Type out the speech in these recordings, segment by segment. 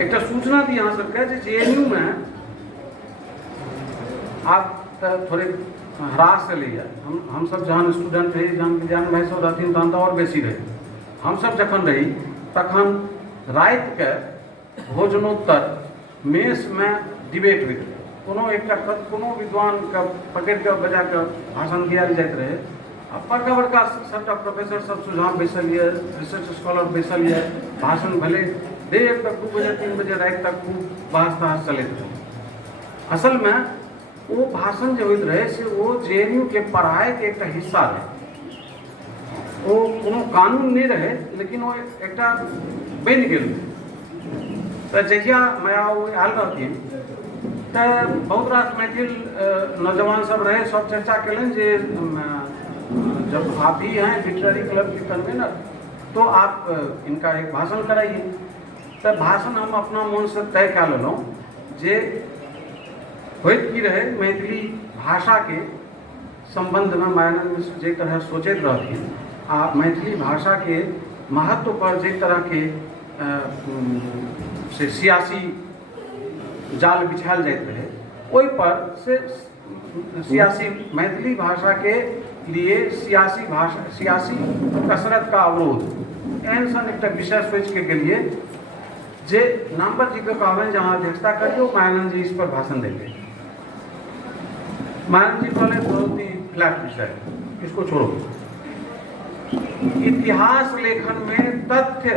एक सूचना दी अहाँ सबके JNU में आप थोड़े ह्रास एलैए। हम सब जहन स्टूडेंट रही, जहन विज्ञान भाई सब रहथिन तहन तो और बेसी रही। हम सब जखन रही तखन रात के भोजनोत्तर मेस में डिबेट होइत रहे। कोनो विद्वान के पकड़ के बजा के भाषण दिया जाइत रहे। आ बड़का बड़का सबटा प्रोफेसर सब सुझाव बैसल ये, रिसर्च स्कॉलर बैसल ये, भाषण भले देर तक 2 बजे 3 बजे रात तक खूब बहस तहस चलते रहे। असल में वो भाषण जो होइत रहे से वो JNU के पढ़ाई के एक हिस्सा रहे। वो कोनो कानून नहीं रहे, लेकिन वो एक बन गए। तो जहिया माया वो आयल रहथिन तो बहुत रास मैथिल नौजवान सब रहे, सब चर्चा कलन जे जब आप ही हैं लिटरेरी क्लब के कन्वीनर तो आप इनका एक भाषण कराइए। तो भाषण हम अपना मन से तय कर लेलहुँ जे होइत की रहे मैथिली भाषा के संबंध में मायानंद मिश्र जे तरह सोचैत रहथिन आ मैथिली भाषा के महत्व पर जे तरह के से सियासी जाल बिछायल जाइत रहे, ओहि पर से सियासी मैथिली भाषा के लिए सियासी कसरत का अवरोध एहन सन एक विषय सोच के गेलिए जे नामवर जी के कहबनि जहाँ अध्यक्षता करियो, मायानंद जी इस पर भाषण देंगे। मायानंद जी बोले बहुत ही फ्लैट विषय, इसको छोड़ो। इतिहास लेखन में तथ्य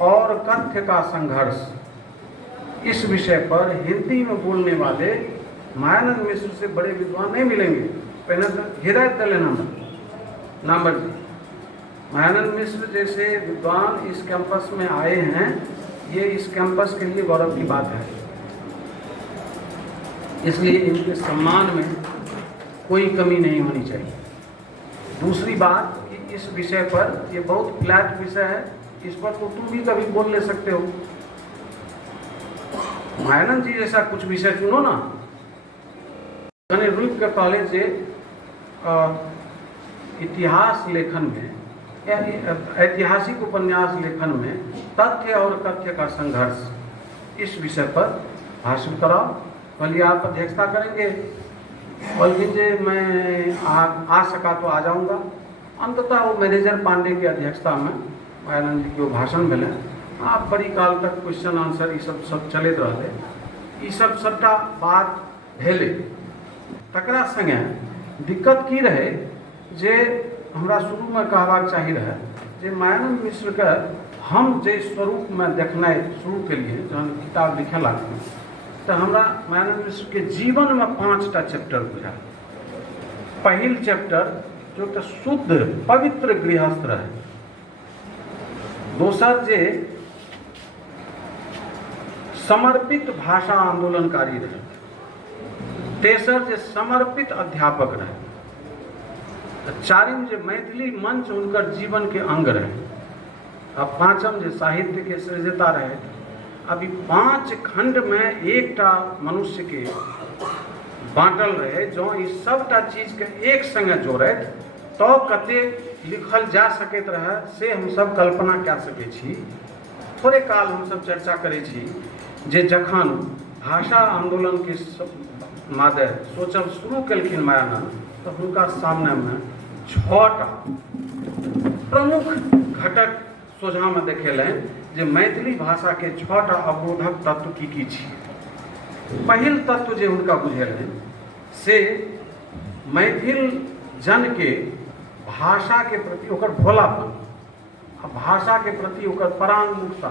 और कथ्य का संघर्ष, इस विषय पर हिंदी में बोलने वाले मायानंद मिश्र से बड़े विद्वान नहीं मिलेंगे। पहले तो हिदायत कर लेना नामवर जी। मायानंद मिश्र जैसे विद्वान इस कैंपस में आए हैं, ये इस कैंपस के लिए गौरव की बात है। इसलिए इनके सम्मान में कोई कमी नहीं होनी चाहिए। दूसरी बात कि इस विषय पर, ये बहुत फ्लैट विषय है, इस पर तो तुम भी कभी बोल ले सकते हो। मायानंद जी जैसा कुछ विषय चुनो ना, मैंने रुक के पहले से इतिहास लेखन में या ऐतिहासिक उपन्यास लेखन में तथ्य और कथ्य का संघर्ष, इस विषय पर भाषण कराओ। बोलिए आप अध्यक्षता करेंगे, बोलिए मैं आ सका तो आ जाऊंगा। अंततः वो मैनेजर पांडे की अध्यक्षता में मायानंद जी के भाषण मिले। आप बड़ी काल तक क्वेश्चन आंसर ये सब चलते रहे। ये सब सबटा बात भेले। तकरा संगे दिक्कत की रहे जे हमरा शुरू में कहबाक चाही रहे जे मायानंद मिश्र के हम जे स्वरूप में देखनाइ शुरू केलिए, जहन किताब लिखे लागल तो हमरा मायानंद मिश्र के जीवन में 5टा चैप्टर बुझायल। पहिल चैप्टर जो एक शुद्ध पवित्र गृहस्थ रहे, दोसर जे समर्पित भाषा आंदोलनकारी रहे, तेसर जे समर्पित अध्यापक रहे, चारिम जे मैथिली मंच उनकर जीवन के अंग रहे, अब पांचम जे साहित्य के सृजता रहे। अभी 5 खंड में एकटा मनुष्य के बांटल रहे, जो इस सबटा चीज के एक संगे जोड़े तो कते लिखल जा सकैत रहे से हम सब कल्पना कए सकै छी। थोड़े काल हम सब चर्चा करै छी जे जखन भाषा आंदोलन के मादे सोचब शुरू केलखिन मायानंद, तो हुनका सामने में 6टा प्रमुख घटक सोझा में देखेलनि जे मैथिली भाषा के 6टा अवरोधक तत्व की छी। पहिल तत्व जे हुनका बुझेलनि से मैथिल जन के भाषा के प्रति ओकर भोलापन आ भाषा के प्रति ओकर परांगमुखता।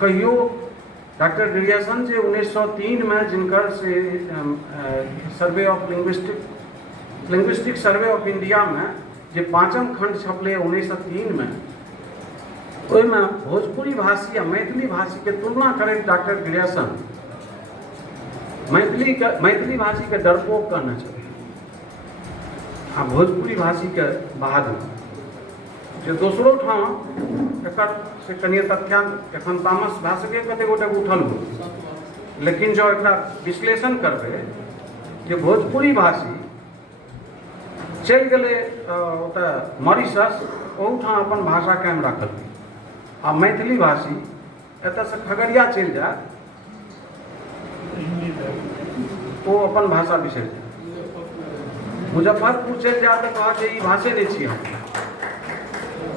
कहियो डॉक्टर ग्रियर्सन जे 1903 में जिनकर से survey of linguistic survey of India में जे 5म खंड छपले 1903 में, ओहिमे भोजपुरी भाषी आ मैथिली भाषी के तुलना करैत डॉक्टर ग्रियर्सन मैथिली भाषी के डरपोक कहने छथिन आ भोजपुरी भाषी के बहादुर। जे दोसरो ठाम एकर से कनिए तथ्यांक एखन तामस भए सकै, कते गोटे उठल हो, लेकिन जो एकरा विश्लेषण करबै जे भोजपुरी भाषी चलि गेलै ओतऽ मॉरिशस, ओहूठाम अपन भाषा कायम राखल, आ मैथिली भाषी एतऽ से खगड़िया चलि जाए ओ अपन भाषा बिसरि जाए, मुजफ्फरपुर चलि जाए तऽ कहत जे ई भाषे नहि छी हम,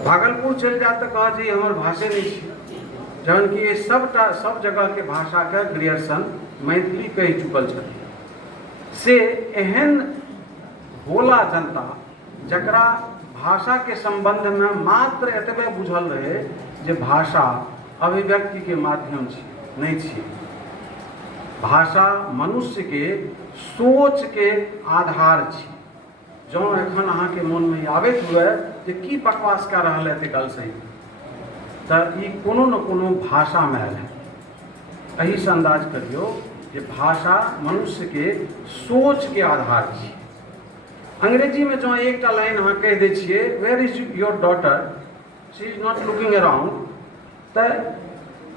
भागलपुर चलि जाए तऽ कहत जे ई हमर भाषे नहि छी, जहन कि ये सब जगह के भाषा के ग्रेजुएशन मैथिली कहि चुकल छथि। से एहन भोला जनता जकरा भाषा के संबंध में मात्र एतबे बुझल रहे जे भाषा अभिव्यक्ति के माध्यम छी, नहीं छी। भाषा मनुष्य के सोच के आधार छी। जो एखन अहाँ के मन में आबैत हुए जे की बकवास कऽ रहल है गल सही, तऽ ई कोनो न कोनो भाषा में आयल है। एही से अंदाज करियो कि भाषा मनुष्य के सोच के आधार छी। अंग्रेजी में जो एक लाइन अहाँ कह दै छियै, where is your daughter, she is not looking around, तऽ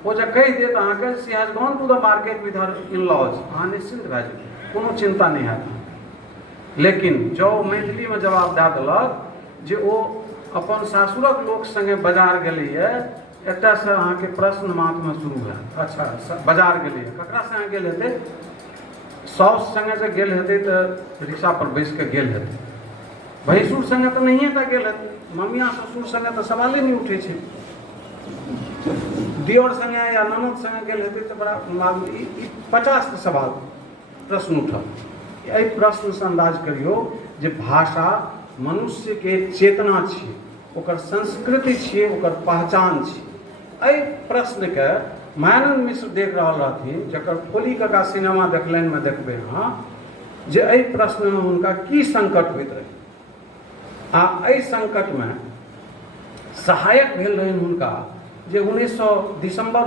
वो जब कह देत अहाँके she has gone to the market with her in laws, अहाँ निश्चिंत भए जायब, कोनो चिंता नहीं है। लेकिन जो मैथिली में जवाब दए देलक जे ओ अपन सासुरक लोक संगे बाजार गेलैए, एतऽ से अहाँके प्रश्न मात्र में शुरू है। अच्छा बाजार गेलैए, ककरा संगे गेल हेतै? साउस संगे से गेल हेतै तऽ रिक्शा पर बैस के गेल हेतै, भैंसुर संगे तऽ नहिए टा गेल हेतै, ममिया ससुर संगे तऽ सवाले नहीं उठे छै, दियोर संगे या ननद संगे गेल हेतै तऽ बड़ा 50 सवाल प्रश्न उठल। एहि प्रश्न से अंदाज करियो जे भाषा मनुष्य के चेतना छियै, ओकर संस्कृति छियै, ओकर पहचान छियै। एहि प्रश्न के मायानन्द मिश्र देख रहल रहथिन, जकर खोली कका सिनेमा देखलनि में देखबै अहाँ जे एहि प्रश्न में हुनका की संकट होइत रहे, आ एहि संकट में सहायक भेल रहनि हुनका जे 8 दिसंबर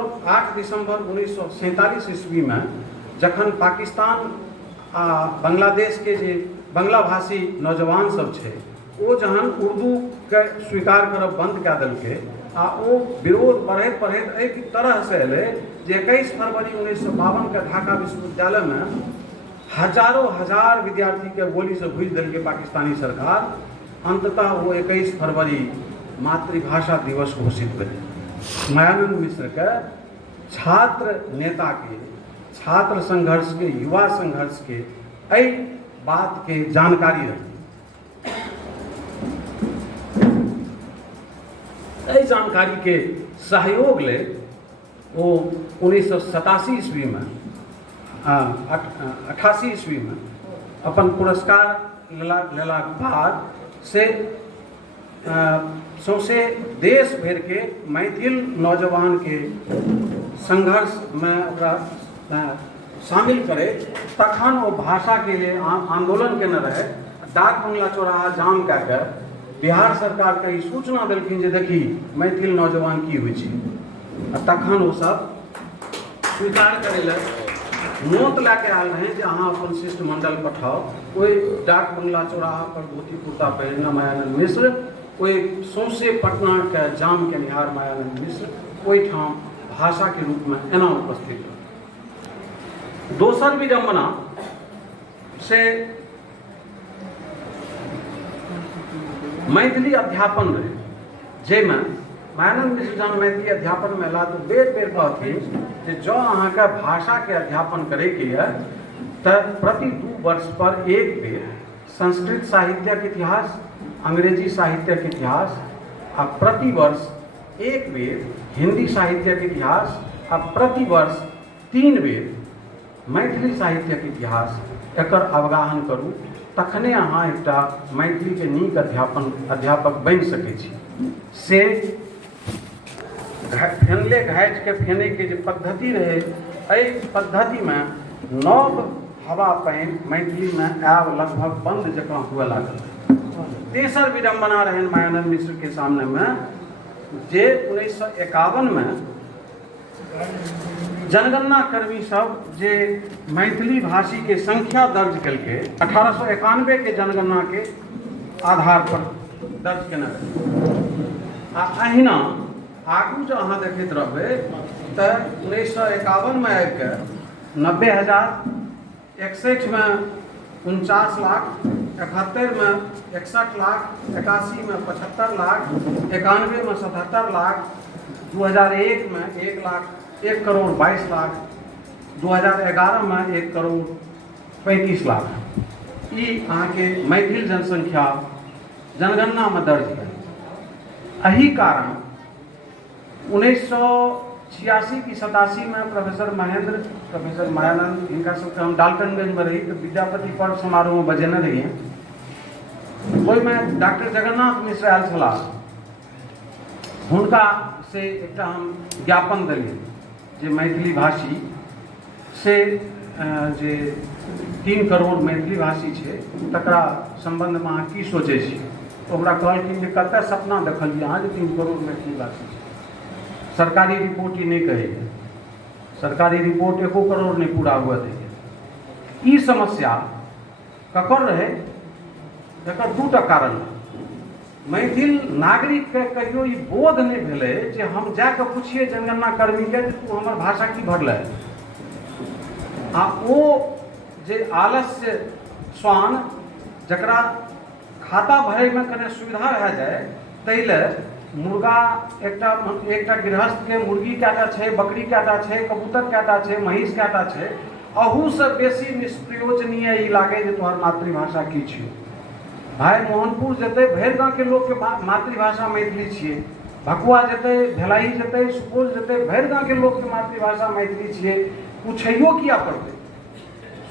1947 ईस्वी में जखन पाकिस्तान आ बांग्लादेश के जे बांग्ला भाषी नौजवान सब छै ओ जहन उर्दू के स्वीकार करब बंद कऽ देलकै आ ओ विरोध बढ़ैत बढ़ैत एहि तरह से एलै जे 21 फरवरी 1952 के ढाका विश्वविद्यालय में हजारों हजार विद्यार्थी के गोली से भूजि देलकै पाकिस्तानी सरकार। अंततः वो 21 फरवरी मातृभाषा दिवस घोषित भेलै। मायानन्द मिश्र के छात्र नेता के, छात्र संघर्ष के, युवा संघर्ष के एहि बात के जानकारी रही। एहि जानकारी के सहयोग ले वो 1987 ईस्वी में 88 ईस्वी में अपन पुरस्कार लेलाक बाद से सौंसे देश भर के मैथिल नौजवान के संघर्ष में ओकरा शामिल करे, तखन वो भाषा के लिए आंदोलन केने रहे। डाक बंगला चौराहा जाम कऽ के बिहार सरकार के ई सूचना देलखिन जे देखी मैथिल नौजवान की होइ छै, तखन वो सब स्वीकार करे ले नोत लए के आयल रहे जे अहाँ अपन शिष्टमंडल पठाओ। ओहि डाक बंगला चौराहा पर धोती कुर्ता पहिरने मायानन्द मिश्र, ओहि सौंसे पटना के जाम केनिहार मायानन्द मिश्र ओहिठाम भाषा के रूप में एना उपस्थित रहे। दोसर विडंबना से मैथिली अध्यापन रहे, जाहिमे मायानन्द मिश्र जहन मैथिली अध्यापन में अयला तऽ बेर बेर कहथिन जे जँ अहाँके भाषा के अध्यापन करैके यऽ तऽ प्रति 2 वर्ष पर एक बेर संस्कृत साहित्यक इतिहास, अंग्रेजी साहित्यक इतिहास, आ प्रति वर्ष एक बेर हिंदी साहित्यक इतिहास, आ प्रति वर्ष 3 बेर मैथिली साहित्यक इतिहास एकर अवगाहन करू, तखने अहाँ एकटा मैथिली के नीक अध्यापक बनि सकै छी। से फेनले घाटि के फेने के जे पद्धति रहे, एहि पद्धति में नव हवा पानि मैथिली में आब लगभग बंद जकाँ हुए लागल। तेसर विडंबना रहनि मायानन्द मिश्र के सामने में जे 1951 में जनगणना कर्मी सब जे मैथिली भाषी के संख्या दर्ज केलकै 1891 के जनगणना के आधार पर दर्ज केने रहै। आ अहिना आगू जो अहाँ देखैत रहबै तऽ 1951 में आबि के 90,000, 61 में 49 लाख, 71 में 61 लाख, 81 में 75 लाख, 91 में 77 लाख, 2001 में 1,00,000 1 करोड़ 22 लाख, 2011 में 1 करोड़ 35 लाख ई अहाँ के मैथिल जनसंख्या जनगणना में दर्ज है। यही कारण 1986 की 87 में प्रोफेसर महेंद्र, प्रोफेसर मायानंद, इनका सबके हम डाल्टनगंज में रही तो विद्यापति पर्व समारोह में बजेने रही हैं। वही में डॉक्टर जगन्नाथ मिश्र आयल छला, हुनका से एक हम ज्ञापन दिलिए जे मैथिली भाषी से जे 3 करोड़ मैथिली भाषी छै तकरा संबंध में अहाँ की सोचै छी। तो हमरा कहलखिन जे कतऽ सपना देखलिए अहाँ जे 3 करोड़ मैथिली भाषी छै। सरकारी रिपोर्ट ही नहीं कहेगी, सरकारी रिपोर्ट 1 करोड़ नहीं पूरा हुआ दैए। ई समस्या ककर रहे, एकर 2टा कारण। मैथिल नागरिक के कहियो ई बोध नहीं भेलै जे हम जाके पूछिए जनगणना कर्मी के जे तू हमर भाषा की भरले, आ ओ जे आलस्य स्वान जकरा खाता भरे में कने सुविधा भए जाए तैले मुर्गा एकटा गृहस्थ के मुर्गी कएटा छै, बकरी कएटा छै, कबूतर कएटा छै, महिष कएटा छै, अहू से बेसी निष्प्रयोजनीय ई लागे जे तोहर मातृभाषा की छियै। भाई मोहनपुर जेतै भरि गाँव के लोग के मातृभाषा मैथिली छियै, भकुआ जेतै, भेलाही जेतै, सुपौल जेतै, भरि गाँव के लोग के मातृभाषा मैथिली छियै, पूछैयो किया पड़तै,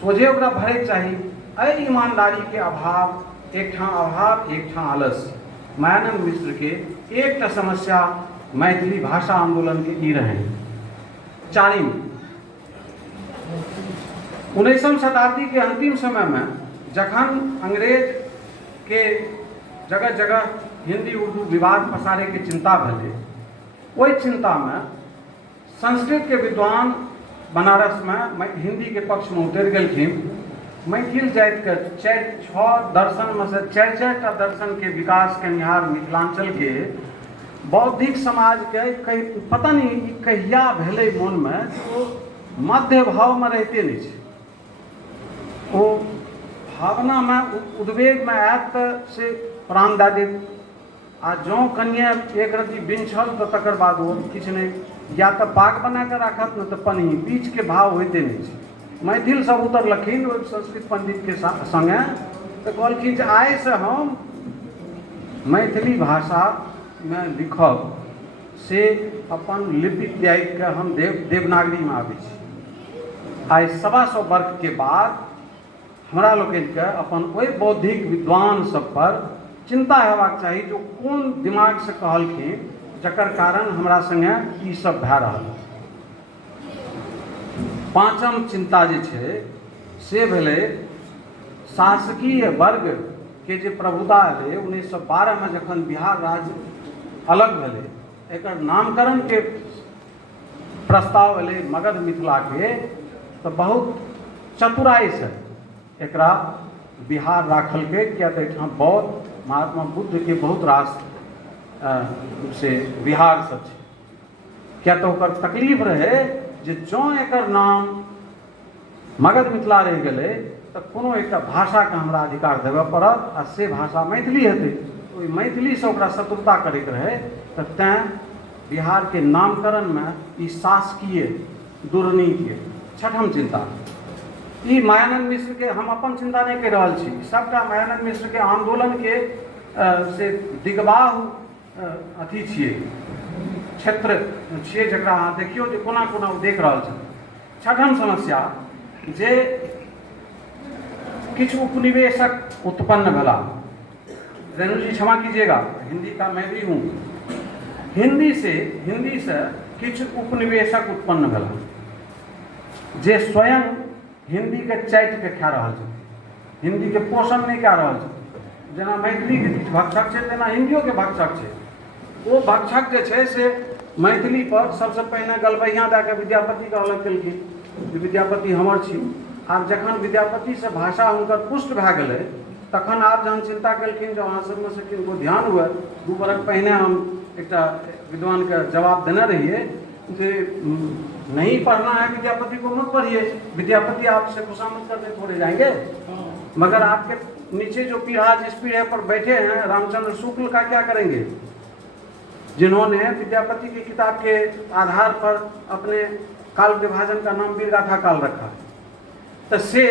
सोझे ओकरा भरैके चाही। एहि ईमानदारी के अभाव, एक ठां आलस्य। मायानंद मिश्र के एक समस्या मैथिली भाषा आंदोलन के ई रहे। 4वीं 19वीं शताब्दी के अंतिम समय में जखन अंग्रेज के जगह जगह हिंदी उर्दू विवाद पसारे के चिंता भेलै, ओहि चिंता में संस्कृत के विद्वान बनारस में हिंदी के पक्ष में उतरि गेलखिन। मैथिल जाति के 4-6 दर्शन में से 4-4टा दर्शन के विकास कनिहार मिथिलांचल के बौद्धिक समाज के पता नहीं कहिया भेलै मन में वो मध्य भाव में रहते नहीं छै। वो भावना में उद्वेग में आयत से प्राण दे देत, आ जँ कनिए एक रत्ती बिंछल तो तकर बाद वो किछु नहीं, या तो पाग बना के राखत न तो पन्ही, बीच के भाव होते नहीं छै। मैथिल सब उतरलखिन ओहि संस्कृत पंडित के संगे तो कहलखिन जे आइ से हम मैथिली भाषा में लिखब से अपन लिपि त्याग के हम देवनागरी में आबै छी। आइ 125 वर्ष के बाद हमरा लोकनि के अपन ओहि बौद्धिक विद्वान सब पर चिंता हेबाक चाही जो कोन दिमाग से कहलखिन जकर कारण हमरा संगे ई सब भए रहल। 5म चिंता जे छै से भेलै शासकीय वर्ग के जे प्रभुता एलै 1912 में जखन बिहार राज्य अलग भेलै, एकर नामकरण के प्रस्ताव एलै मगध मिथिला के, तो बहुत चतुराई से एकरा बिहार राखलकै, किया तऽ एहिठाम बौद्ध महात्मा बुद्ध के बहुत रास से बिहार सब छै। किया तऽ ओकर तकलीफ रहे जे जँ एकर नाम मगध मिथिला रहि गेलै तऽ कोनो एकटा भाषा के हमरा अधिकार देबऽ पड़त, आ से भाषा मैथिली हेतै। ओहि मैथिली से ओकरा शत्रुता करैके रहे, तऽ तेँ बिहार के नामकरण में ई शासकीय दुर्नीति। 6ठम चिंता ई मायानंद मिश्र के, हम अपन चिंता नहीं कर रहल छी, सबटा मायानंद मिश्र के आंदोलन के से दिगबाहु अथी छियै, क्षेत्र छियै जकरा अहाँ देखियौ जे कोना कोना ओ देख रहल छथि। 6ठम समस्या जे किछु उपनिवेशक उत्पन्न भेला। रेणु जी क्षमा कीजिएगा, हिंदी का मैं भी हूँ। हिंदी से किछु उपनिवेशक उत्पन्न भेला जे स्वयं हिंदी के चाटि के खा रहल छै, हिंदी के पोषण नहीं कए रहल छै। जेना मैथिली के किछु भक्षक छै तेना हिंदियो के भक्षक छै। वो भक्षक जे छै से मैथिली पर सबसे पहिने गलबैया दए के विद्यापति के अलग केलखिन जे विद्यापति हमर छी। आब जखन विद्यापति से भाषा हुनकर पुष्ट भए गेलै तखन आब जहन चिंता केलखिन जे अहाँ सबमे से किनको ध्यान हुए, 2 बरख पहिने हम एकटा विद्वान के जवाब देने रहिए जे नहीं पढ़ना है विद्यापति को मत पढ़िए, विद्यापति आपसे खुशामद करते थोड़े जाएंगे, मगर आपके नीचे जो पीढ़ा जिस पीढ़े पर बैठे हैं रामचंद्र शुक्ल का क्या करेंगे। जिन्होंने विद्यापति की किताब के आधार पर अपने काल विभाजन का नाम वीरगाथा काल रखा। तो से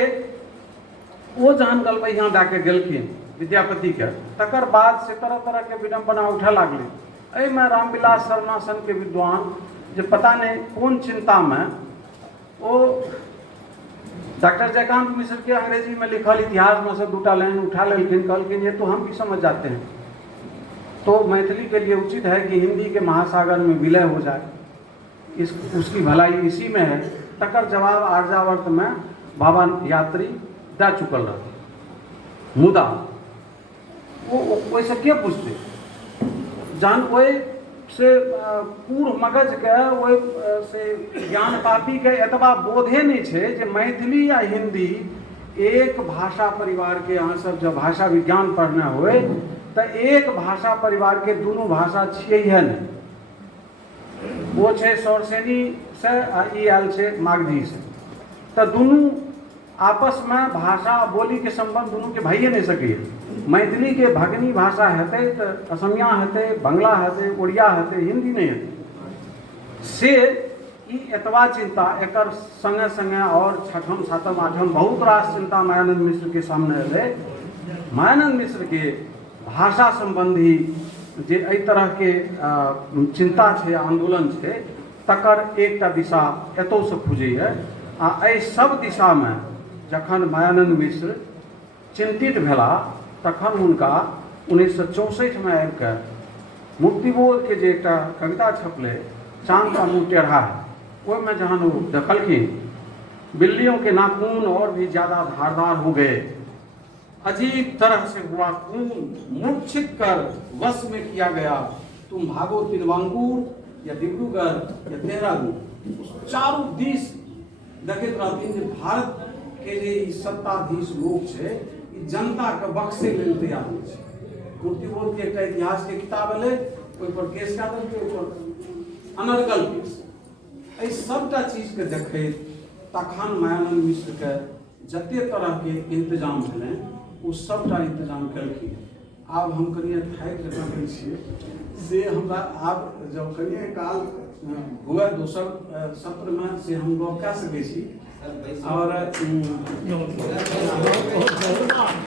वो जहन गलबैया दए के गेलखिन विद्यापति के, तकर बाद से तरह तरह के विडम्बना उठे लागले। एहिमे रामविलास शर्मा सन के विद्वान जे पता नहीं कौन चिंता में वो डॉक्टर जयकांत मिश्र के अंग्रेजी में लिखल इतिहास में से दूटा लाइन उठा लेकिन कहलखिन ये तो हम भी समझ जाते हैं, तो मैथिली के लिए उचित है कि हिंदी के महासागर में विलय हो जाए, उसकी भलाई इसी में है। तकर जवाब आर्यावर्त में बाबा यात्री दे चुकल रहते। मुदा वो वैसे के पूछते जान वही से पूर्व मगज के वही से ज्ञान पापी के एतबा बोधे नहीं छे जे मैथिली या हिंदी एक भाषा परिवार के। अहाँ सब जब भाषा विज्ञान पढ़ने हुए तो एक भाषा परिवार के दोनों भाषा छिए है नहीं। वो छे सौरसेनी से आ ई आयल छे मागधी से, तो दोनों आपस में भाषा बोली के संबंध दोनों के भइए नहीं सके। मैथिली के भगनी भाषा हेते तो असमिया हेते, बंगला हेते, उड़िया हेते, हिंदी नहीं हेते। से ई एतबा चिंता एकर संगे संगे और छठम सातम आठम बहुत रास चिंता मायानंद मिश्र के सामने अयलै। मायानंद मिश्र के भाषा संबंधी जे एहि तरह के चिंता छे, आंदोलन छे, तकर एकटा दिशा एतौ से खुजैए। आ एहि सब दिशा में जखन मायानंद मिश्र चिंतित भेला तखन हुनका 1964 में आबि के मुक्तिबोध के जे एकटा कविता छपले चांद का मुंह टेढ़ा है, ओहिमे जहन वो देखलखिन बिल्लियों के नाखून और भी ज्यादा धारदार हो गए, अजीब तरह से हुआ खून मूर्छित कर वश में किया गया, तुम भागो तिनवांकुर या डिब्रूगढ़ या देहरादून। चारों दिश देखैत रहथिन जे भारत के जे सत्ताधीश लोग छे जनता के बक्से लेल तैयार छै। मुक्तिबोध के एकटा इतिहास के किताब एलै, ओहि पर केस कए देलकै, ओहि पर अनर्गल केस। एहि सबटा चीज के देखैत तखन मायानंद मिश्र के जते तरह के इंतजाम भेलै ओ सबटा इंतजाम केलखिन। आब हम कनिए थाकि रहल छियै से हमरा आब जब कनिए काल हुए दोसर सत्र में से हम गप कए सकै छी। और